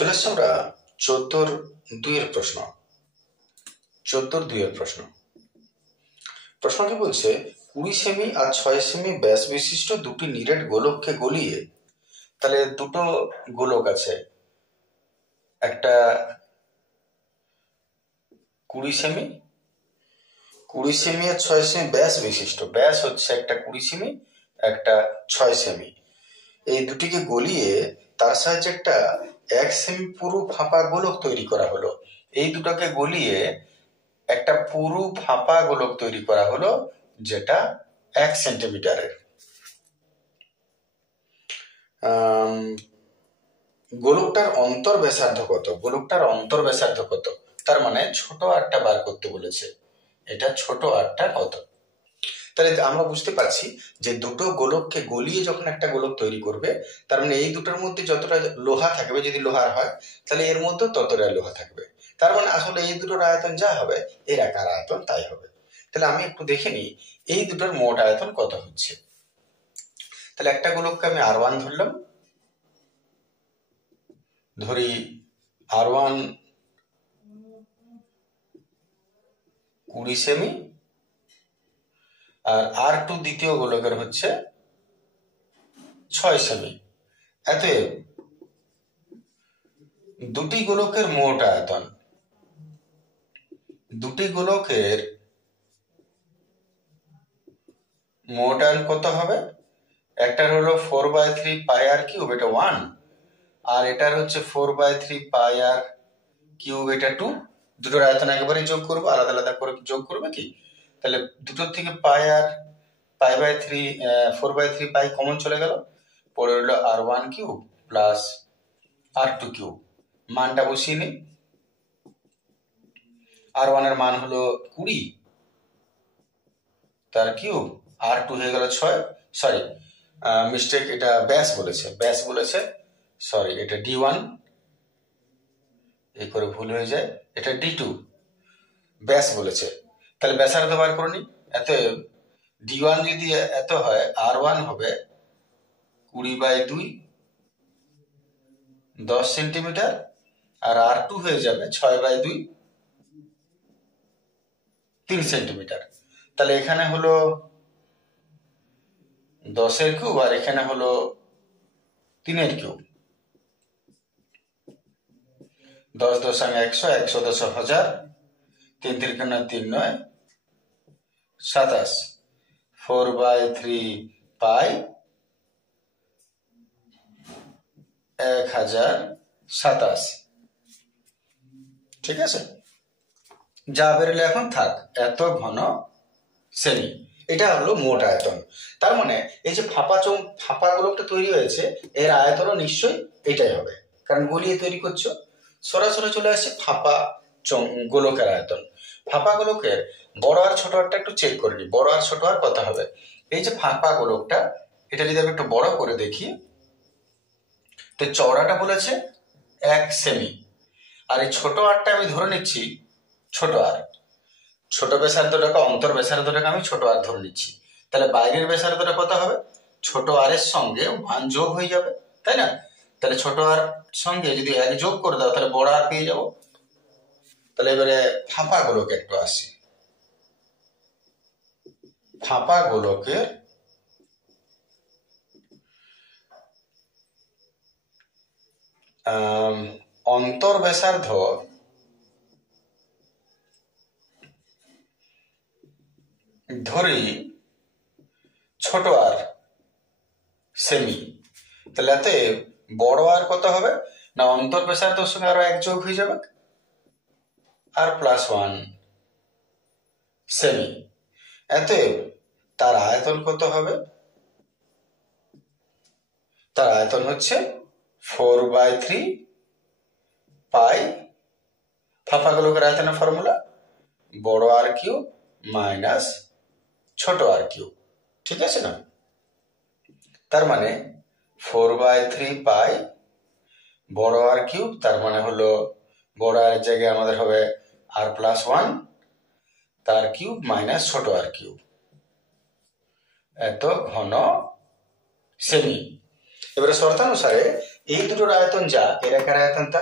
চলে আসছি আমরা 14(2) প্রশ্ন। 14(2) প্রশ্ন। প্রশ্ন কি বলছে, 20 সেমি আর 6 সেমি ব্যাস বিশিষ্ট দুটি নিরেট গোলককে গলিয়ে, তাহলে দুটো গোলক আছে, একটা 20 সেমি আর 6 সেমি ব্যাস বিশিষ্ট, ব্যাস হচ্ছে একটা 20 সেমি, একটা 6 সেমি, এই দুটিকে গলিয়ে তার সাহায্যে একটা 1 সেমি পুরু ফাঁপা গোলক তৈরি করা হলো। এই দুটোকে গলিয়ে একটা পুরু ফাঁপা গোলক তৈরি করা হলো, যেটা 1 সেন্টিমিটারের। গোলকটার অন্তর ব্যাসার্ধ কত? গোলকটার অন্তর ব্যাসার্ধ কত? তার মানে ছোট আরটা বার করতে বলেছে। এটা ছোট আরটা কত? তাহলে আমরা বুঝতে পারছি যে দুটো গোলককে গলিয়ে যখন একটা গোলক তৈরি করবে, তার মানে এই দুটোর মধ্যে যতটা লোহা থাকবে, যদি লোহার হয় তাহলে এর মধ্যে ততটা লোহা থাকবে। তার মানে আসলে এই দুটোর আয়তন যা হবে, এর একার আয়তন তাই হবে। তাহলে আমি একটু দেখে নিই এই দুটোর মোট আয়তন কত হচ্ছে। তাহলে একটা গোলককে আমি R1 ধরলাম, ধরি R1 20 সেমি, আর R2 দ্বিতীয় গোলকের হচ্ছে 6 সেমি। অতএব দুটি গোলকের মোট আয়তন, দুটি গোলকের মোট আয়তন কত হবে? একটার হলো 4/3 পাই আর কিউব, এটা 1, আর এটার হচ্ছে 4/3 পাই আর কিউব, এটা 2। দুটোর আয়তন একেবারে যোগ করবো, আলাদা আলাদা করে যোগ করবে কি? তাহলে দুটোর থেকে পাই/3 4/3 পাই কমন চলে গেল, পরে হলো R1 cube plus R2 cube. মানটা বসিয়ে নিই। R1 এর মান হলো 20, তার কিউব, R2 হয়ে গেল 6, সরি মিস্টেক, এটা ব্যাস বলেছে, সরি এটা D1, এই করে ভুল হয়ে যায়, এটা D2, ব্যাস বলেছে। তাহলে ব্যাসার্ধ বার করে নি। এত D1 যদি এত হয়, R1 হবে 20/2, 10 সেন্টিমিটার, আর R2 হয়ে যাবে 6/2, 3 সেন্টিমিটার। তাহলে এখানে হলো 10-এর কিউব, আর এখানে হলো 3-এর কিউব। 10 দশাংশ 100, 100 দশক 1000, 3 3 3 9, 27, 4/3 পাই 1027। ঠিক আছে, যা বেরোলে এখন থাক, এত ঘন সেমি। এটা হলো মোট আয়তন। তার মানে এই যে ফাঁপা গোলকটা তৈরি হয়েছে, এর আয়তনও নিশ্চয়ই এটাই হবে, কারণ গলিয়ে তৈরি করছো। সরাসরি চলে আসছে ফাঁপা গোলকের আয়তন। ফাঁপা গোলকের বড় আর ছোট আরটা একটু চেক করে নি, বড় আর ছোট আর কত হবে। এই যে ফাঁপা গোলকটা, এটা যদি আমি একটু বড় করে দেখি, তো চওড়াটা বলেছে 1 সেমি, আর এই ছোট আরটা আমি ধরে নিচ্ছি ছোট আর। ছোট ব্যাসার্ধটাকে, অন্তর ব্যাসার্ধটাকে আমি ছোট আর ধরে নিচ্ছি। তাহলে বাইরের ব্যাসার্ধটা কত হবে? ছোট আর এর সঙ্গে 1 যোগ হয়ে যাবে, তাই না? তাহলে ছোট আর সঙ্গে যদি 1 যোগ করে দাও, তাহলে বড় আর পেয়ে যাবো। তাহলে এবারে ফাঁপা গোলকে একটু আসি। ফাঁপা গোলকের অন্তর ব্যাসার্ধ ধরি ছোট আর সেমি, তাহলে এতে বড় আর কত হবে না, অন্তর ব্যাসার্ধের সঙ্গে আরো 1 যোগ হয়ে যাবে, আর +1 সেমি। এতে তার আয়তন কত হবে? তার আয়তন হচ্ছে 4/3 পাই, ফাঁপা গোলকের আয়তনের ফর্মুলা বড় আর কিউব মাইনাস ছোট আর কিউব। ঠিক আছে না? তার মানে 4/3 পাই বড় আর কিউব, তার মানে হলো বড় আর জায়গায় আমাদের হবে R+1 তার কিউব মাইনাস ছোট আর কিউব, এত ঘন সেমি। এবারে শর্তানুসারে এই দুটোর আয়তন যা, এর একার আয়তন তা,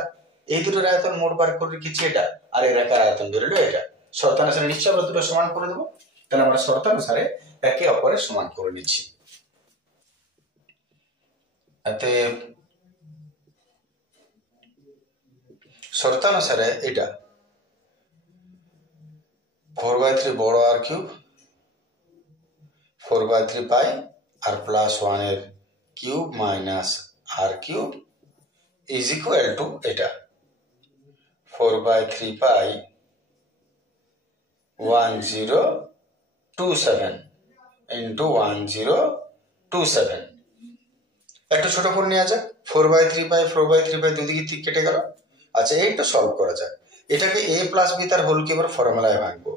এই দুটোর আয়তন মোট বার করে রেখেছি এটা, আর এর একার আয়তন বেরোলো এটা। শর্তানুসারে নিশ্চয়ই আমরা দুটো সমান করে দেবো, তাহলে আমরা শর্তানুসারে একে অপরের সমান করে নিচ্ছি। এতে শর্তানুসারে এটা 4/3 বড় আর কিউব 4/3 পাই আর প্লাস 1 এর cube minus R cube is equal to এটা 4/3 পাই 1027 ইন্টু 1027। একটু ছোট করে নেওয়া যাক। 4/3 পাই 4/3 পাই দুদিকে কেটে গেল। আচ্ছা, এইটা সলভ করা যায়। এটাকে a প্লাস বি তার হোল কিউবের ফর্মুলায় ভাঙবো।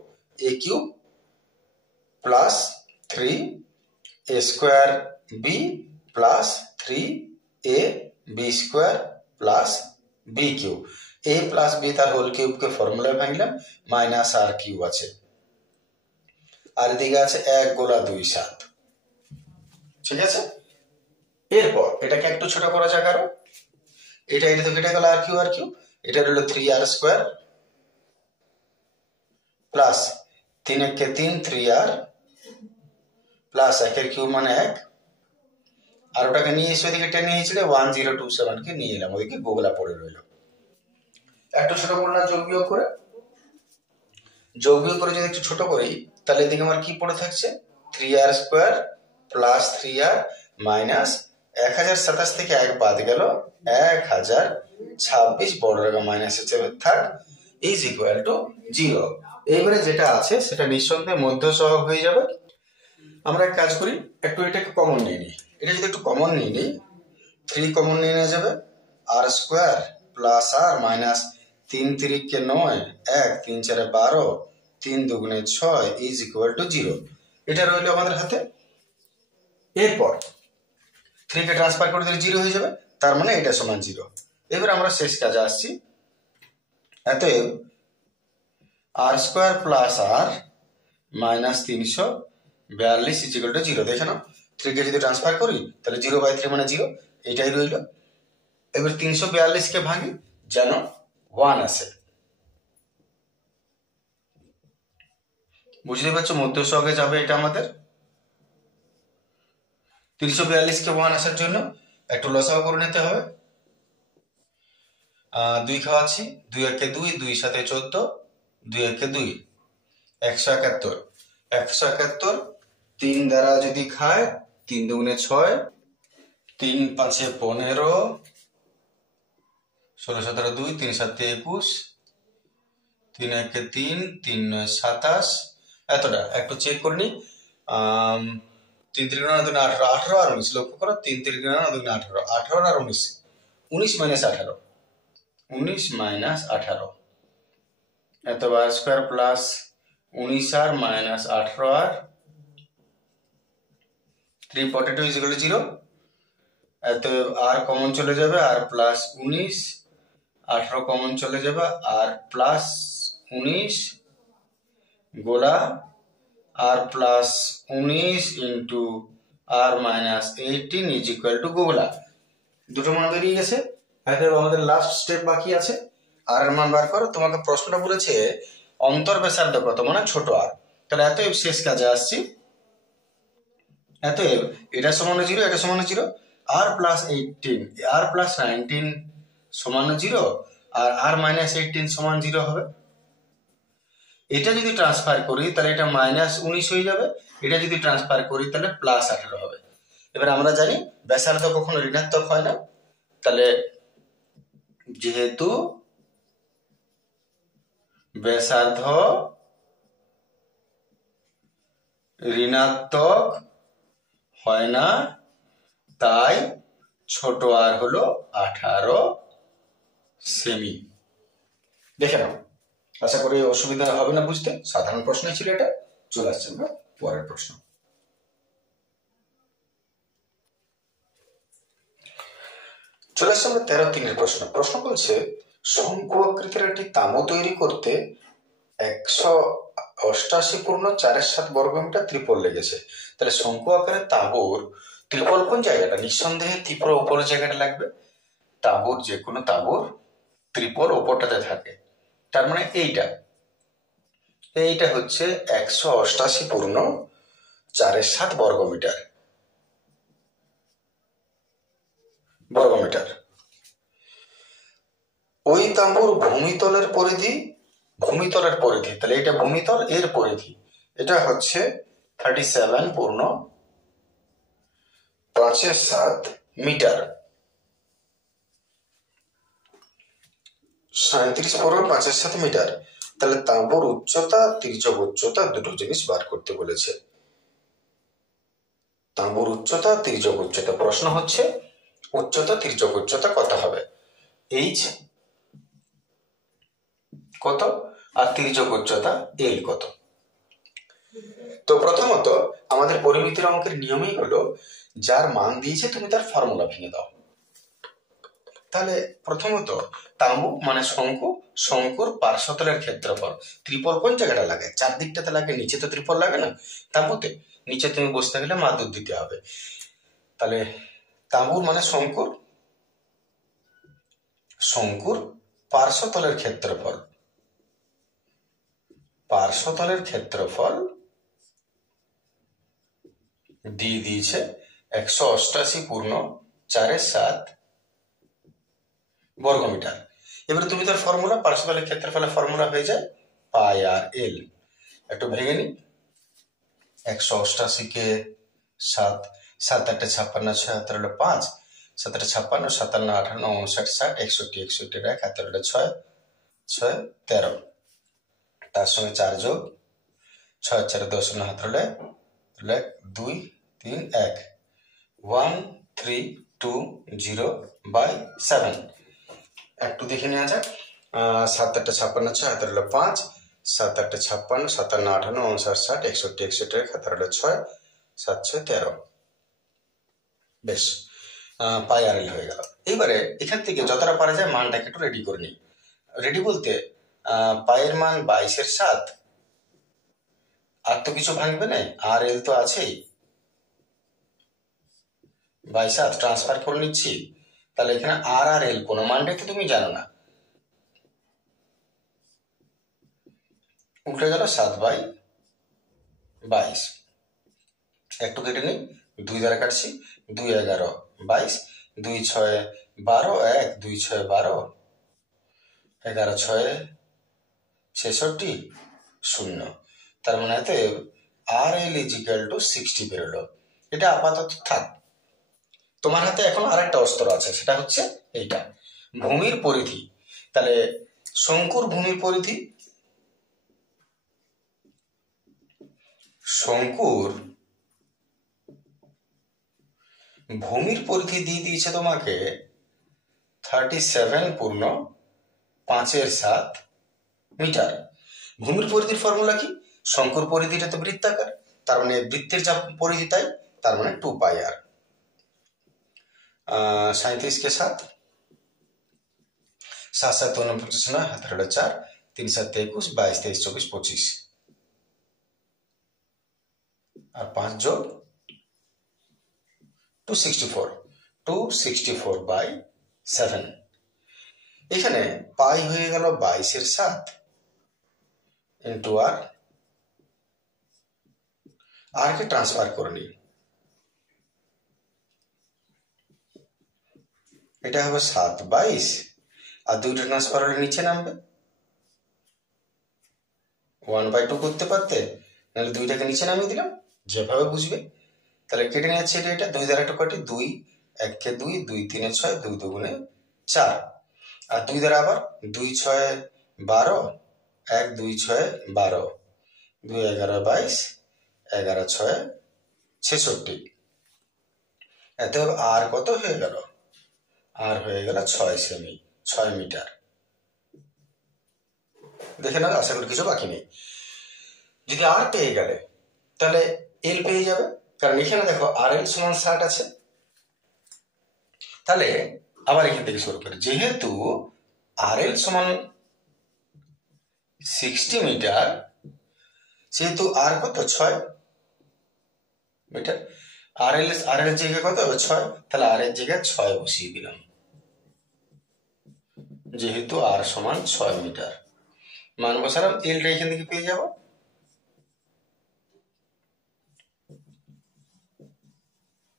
a cube plus 3 a square B plus 3 a B square plus B cube. a plus B তার হোল কিউবকে ফর্মুলায় ভাঙলাম, মাইনাস আর কিউব আছে, আর এদিকে আছে 1 গোলা 2 7। ঠিক আছে, এরপর এটাকে একটু ছোট করা যাক আরো। এটা তো কেটে গেল আর কিউ আর কিউ, এটা হলো 3r স্কোয়ার প্লাস 3 একে 3 3r প্লাস 1 এর কিউব মানে 1, আর ওটাকে নিয়ে এসে ওদিকে টেনে নিয়েছিল 1027 কে নিয়ে এলাম, ওদিকে গোগলা পড়ে রইল। একটু ছোট করলাম যোগ বিয়োগ করে যদি একটু ছোট করি, তাহলে এদিকে আমার কি পড়ে থাকছে 3r square plus 3r minus 1027 থেকে 1 বাদ গেল 1026 বড় রেখা মাইনাস থাক ইজ ইকুয়াল টু 0। এইবারে যেটা আছে সেটা নিঃসন্দেহে মধ্য সহগ হয়ে যাবে। আমরা এক কাজ করি, একটু এটাকে কমন নিয়ে নিই। এটা যদি একটু কমন নিয়ে নিই, 3 কমন নিয়ে নেওয়া যাবে, r square plus r minus 3 3 কে 9 1 3 4 12 3 2 6 ইজ ইকুয়াল টু 0। এটা রইল আমাদের হাতে। এরপর 3 কে ট্রান্সফার করে দিলে 0 হয়ে যাবে, তার মানে এটা সমান 0। এবার আমরা শেষ কাজে আসছি। অতএব r square plus r minus 342 is equal to 0। দেখে নাও, 3 কে যদি ট্রান্সফার করি তাহলে 0/3 মানে 0, এটাই রইল। এবার 342 কে ভাঙি যেন 1 আসে। বুঝতে পারছো, মধ্য সহগে যাবে এটা আমাদের। 342 কে 1 আসার জন্য একটু লসাগু করে নিতে হবে। 2 খাওয়াচ্ছি, 2 একে 2 2 7 14 2 একে 2 171 171 3 দ্বারা যদি খায় 3 2 6 3 5 15 16 17 2 3 7 21 3 1 3 3 9 27 এতটা। একটু চেক করে নি, 3 3 9 2 18 18 আর 19 লক্ষ্য করো, 3 3 9 2 18 18 আর 19 19 মাইনাস 18 19 মাইনাস 18 এত r square plus 19 r minus 18 r 342 is equal to 0। এত আর কমন চলে যাবে, আর প্লাস 19 18 কমন চলে যাবে, আর প্লাস 19 গোলা r plus 19 into r minus 18 is equal to গোলা। দুটো মান বেরিয়ে গেছে। এখন আমাদের লাস্ট স্টেপ বাকি আছে, আর এর মান বার করো। তোমাকে প্রশ্নটা বলেছে অন্তর ব্যাসার্ধ কত, মানে ছোট আর। তাহলে এতএব শেষ কাজে আসছি। এতএব এটা সমান 0, এটা সমান 0, আর প্লাস 18 আর প্লাস 19 সমান 0, আর আর মাইনাস 18 সমান 0 হবে। এটা যদি ট্রান্সফার করি তাহলে এটা মাইনাস 19 হয়ে যাবে, এটা যদি ট্রান্সফার করি তাহলে প্লাস 18 হবে। এবার আমরা জানি ব্যাসার্ধ কখনো ঋণাত্মক হয় না, তাহলে যেহেতু ব্যাসার্ধ ঋণাত্মক হয় না, তাই ছোট আর হলো 18 সেমি। দেখে নাও, আশা করি অসুবিধা হবে না বুঝতে। সাধারণ প্রশ্নই ছিল এটা। চলে আসছে আমরা পরের প্রশ্ন। চলে আসছে আমরা 13-3 প্রশ্ন। প্রশ্ন বলছে শঙ্কু আকৃতির একটি তাঁবু তৈরি করতে 188.4 বর্গমিটার ত্রিপল লেগেছে। তাহলে শঙ্কু আকারের তাঁবুর ত্রিপল কোন জায়গাটা? নিঃসন্দেহে ত্রিপুরা উপরের জায়গাটা লাগবে। তাঁবুর যে কোনো তাঁবুর ত্রিপল ওপরটাতে থাকে। তার মানে এইটা হচ্ছে 188.4 বর্গমিটার। ওই তাঁবুর ভূমিতলের পরিধি, তাহলে এটা ভূমিতল, এর পরিধি এটা হচ্ছে 37.57 মিটার। 37.57 মিটার। তাহলে তাঁবুর উচ্চতা, তির্যক উচ্চতা দুটো জিনিস বার করতে বলেছে। তাঁবুর উচ্চতা, তির্যক উচ্চতা। প্রশ্ন হচ্ছে উচ্চতা, তির্যক উচ্চতা কত হবে? এইচ কত আর তির্যক উচ্চতা এল কত? তো প্রথমত আমাদের পরিমিতির অঙ্কের নিয়মই হলো যার মান দিয়েছে তুমি তার ফর্মুলা ভেঙে দাও। তাহলে প্রথমত তাঁবু মানে শঙ্কু, শঙ্কুর পার্শ্বতলের ক্ষেত্রফল। ত্রিপল কোন জায়গাটা লাগে? চারদিকটাতে লাগে, নিচে তো ত্রিপল লাগে না তাঁবুতে। নিচে তুমি বসতে গেলে মাদুর দিতে হবে। তাহলে তাঁবুর মানে শঙ্কুর পার্শ্বতলের ক্ষেত্রফল দিয়ে দিয়েছে 188.47 বর্গমিটার। এবারে তুমি তার ফর্মুলা, পার্শ্বতলের ক্ষেত্রফলের ফর্মুলা হয়ে যায় পাই আর এল। একটু ভেঙে নি। 188 কে 7, 7 8 56, 6 হাতে হলো 5, 7 8 56, 57 58 59 60 61 61 1 হাতে হলো 6, 6 13, তার সঙ্গে 4 যোগ 6 4 10 না হাতে হলে 2 3 1 1320/7। একটু দেখে নেওয়া যাক। 7 8 56, 6 হাতে হলো 5, 7 8 56, 57 58 59 60 61 61 হাতে হলো 6, 7 6 13। বেশ, পাই আর এল হয়ে গেল। এইবারে এখান থেকে যতটা পারা যায় মানটাকে একটু রেডি করে নিই। রেডি বলতে পায়ের মান 22/7, আর তো কিছু ভাঙবে না, আর এল তো আছেই। 22/7 ট্রান্সফার করে নিচ্ছি। তাহলে এখানে আর এল কোনো মানটাই তো তুমি জানো না, উঠে গেল 7/22। একটু কেটে নিই, 2 দ্বারা কাটছি, 2 11 22, 2 6 12, 1 2 6 12, 11 6 66 0। তার মানে এতে আর এল ইজিক্যাল টু 60 বেরোলো। এটা আপাতত থাক। তোমার হাতে এখন আরেকটা অস্ত্র আছে, সেটা হচ্ছে এইটা ভূমির পরিধি। তাহলে শঙ্কুর ভূমির পরিধি, দিয়ে দিয়েছে তোমাকে 37.57 মিটার। ভূমির পরিধির ফর্মুলা কি? শঙ্কুর পরিধিটা তো বৃত্তাকার, তার মানে বৃত্তের যা পরিধি তাই, তার মানে 2 পাই আর। 37 কে 7, 7 7 49 নয় হাতে হলো 4, 3 7 21, 22 23 24 25, আর 5 যোগ 264/7। এখানে পাই হয়ে গেল 22/7 ইন্টু আর কে ট্রান্সফার করে নিই। এটা হবে 7/22, আর 2টা ট্রান্সফার হলে নিচে নামবে। 1/2 করতে পারতে, নাহলে 2টাকে নিচে নামিয়ে দিলাম, যেভাবে বুঝবে। তাহলে কেটে নিচ্ছে এটা 2 দ্বারা একটু কাটি, 2 1 কে 2, 2 3 6, 2 2 4, আর 2 দ্বারা আবার 2 6 12, 1 2 6 12, 2 11 22, 11 6 66। এতে আর কত হয়ে গেল? আর হয়ে গেল 6 মিটার। দেখে নাও, আশা করি কিছু বাকি নেই। যদি আর পেয়ে গেলে তাহলে এল পেয়ে যাবে, কারণ এখানে দেখো আর এল সমান 60 আছে। তাহলে আবার এখান থেকে শুরু করি। যেহেতু আর এল সমান 60 মিটার, সেহেতু আর কত? 6 মিটার। আর এল জায়গায় কত হবে? 6, তাহলে আর এর জায়গায় 6 বসিয়ে দিলাম। যেহেতু আর সমান 6 মিটার, মান বসালাম, এলটা এখান থেকে পেয়ে যাব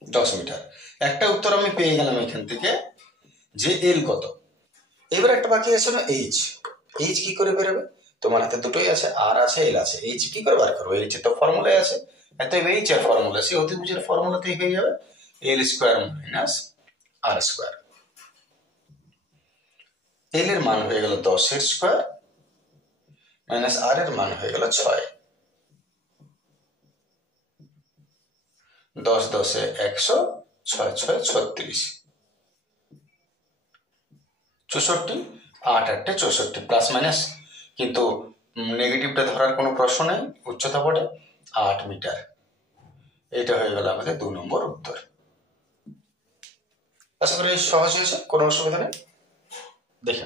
10 মিটার। একটা উত্তর আমি পেয়ে গেলাম এখান থেকে যে এল কত। এবার একটা বাকি আছে না এইচ। এইচ কি করে বেরোবে? তোমার হাতে দুটোই আছে, আর আছে এল আছে। এইচ কি করে বার করবো? এইচ তো ফর্মুলায় আছে, অতএব এইচ এর ফর্মুলা সে অতিভুজের ফর্মুলাতেই হয়ে যাবে এল স্কোয়ার মাইনাস আর স্কোয়ার। এল এর মান হয়ে গেল 10 এর স্কোয়ার মাইনাস আর এর মান হয়ে গেল 6। 10 10 100, 6 6 36, 64, 8 8 64 প্লাস মাইনাস, কিন্তু নেগেটিভটা ধরার কোনো প্রশ্ন নেই, উচ্চতা বটে 8 মিটার। এটা হয়ে গেল আমাদের 2 নম্বর উত্তর। আশা করি সহজ হয়েছে, কোনো অসুবিধা নেই। দেখে